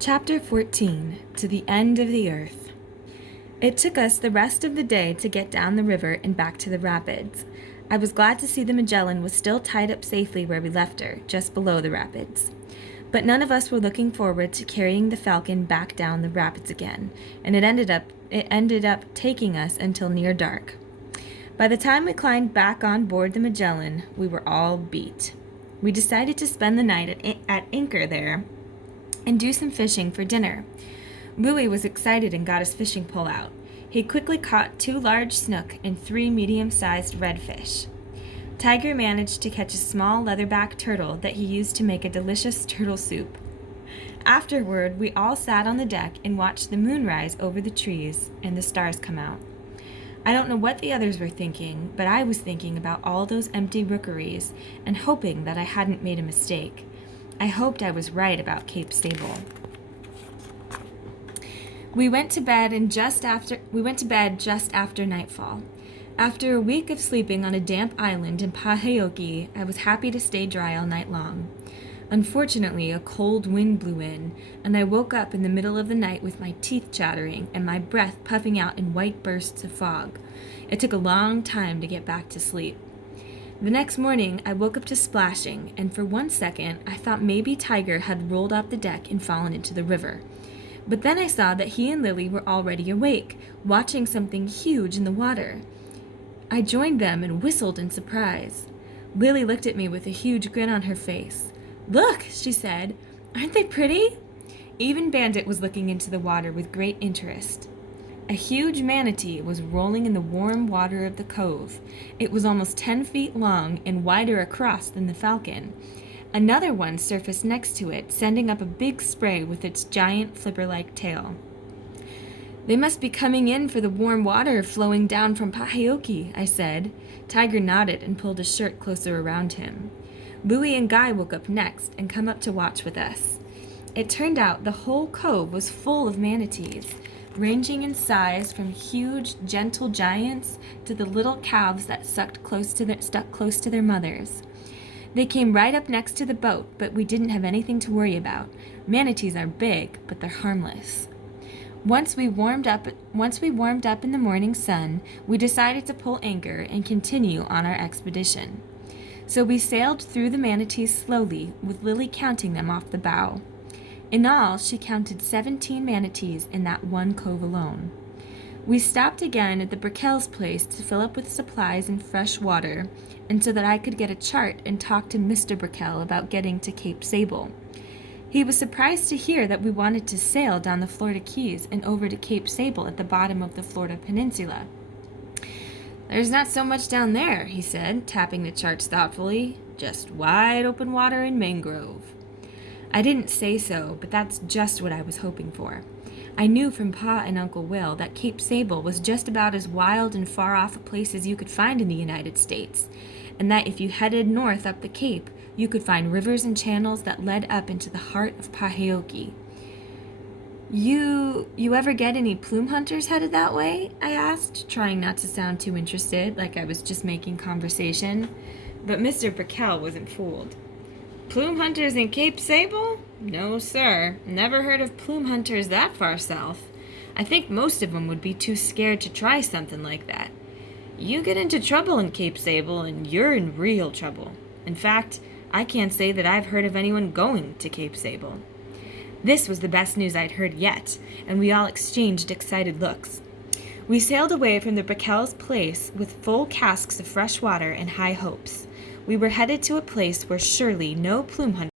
Chapter 14, To the End of the Earth. It took us the rest of the day to get down the river and back to the rapids. I was glad to see the Magellan was still tied up safely where we left her, just below the rapids. But none of us were looking forward to carrying the Falcon back down the rapids again, and it ended up taking us until near dark. By the time we climbed back on board the Magellan, we were all beat. We decided to spend the night at anchor there and do some fishing for dinner. Louis was excited and got his fishing pole out. He quickly caught 2 large snook and 3 medium-sized redfish. Tiger managed to catch a small leatherback turtle that he used to make a delicious turtle soup. Afterward, we all sat on the deck and watched the moon rise over the trees and the stars come out. I don't know what the others were thinking, but I was thinking about all those empty rookeries and hoping that I hadn't made a mistake. I hoped I was right about Cape Sable. We went to bed just after nightfall. After a week of sleeping on a damp island in Paheoki, I was happy to stay dry all night long. Unfortunately, a cold wind blew in, and I woke up in the middle of the night with my teeth chattering and my breath puffing out in white bursts of fog. It took a long time to get back to sleep. The next morning, I woke up to splashing, and for 1 second, I thought maybe Tiger had rolled off the deck and fallen into the river. But then I saw that he and Lily were already awake, watching something huge in the water. I joined them and whistled in surprise. Lily looked at me with a huge grin on her face. "Look," she said, "aren't they pretty?" Even Bandit was looking into the water with great interest. A huge manatee was rolling in the warm water of the cove. It was almost 10 feet long and wider across than the Falcon. Another one surfaced next to it, sending up a big spray with its giant flipper-like tail. "They must be coming in for the warm water flowing down from Paheoki," I said. Tiger nodded and pulled his shirt closer around him. Louie and Guy woke up next and come up to watch with us. It turned out the whole cove was full of manatees, ranging in size from huge, gentle giants to the little calves that stuck close to their mothers. They came right up next to the boat, but we didn't have anything to worry about. Manatees are big, but they're harmless. Once we warmed up in the morning sun, we decided to pull anchor and continue on our expedition. So we sailed through the manatees slowly, with Lily counting them off the bow. In all, she counted 17 manatees in that one cove alone. We stopped again at the Brickell's place to fill up with supplies and fresh water, and so that I could get a chart and talk to Mr. Brickell about getting to Cape Sable. He was surprised to hear that we wanted to sail down the Florida Keys and over to Cape Sable at the bottom of the Florida Peninsula. "There's not so much down there," he said, tapping the charts thoughtfully. "Just wide open water and mangrove." I didn't say so, but that's just what I was hoping for. I knew from Pa and Uncle Will that Cape Sable was just about as wild and far off a place as you could find in the United States, and that if you headed north up the Cape, you could find rivers and channels that led up into the heart of Paheoki. You ever get any plume hunters headed that way?" I asked, trying not to sound too interested, like I was just making conversation. But Mr. Brickell wasn't fooled. "Plume hunters in Cape Sable? No, sir. Never heard of plume hunters that far south. I think most of them would be too scared to try something like that. You get into trouble in Cape Sable, and you're in real trouble. In fact, I can't say that I've heard of anyone going to Cape Sable." This was the best news I'd heard yet, and we all exchanged excited looks. We sailed away from the Brickell's place with full casks of fresh water and high hopes. We were headed to a place where surely no plume hunters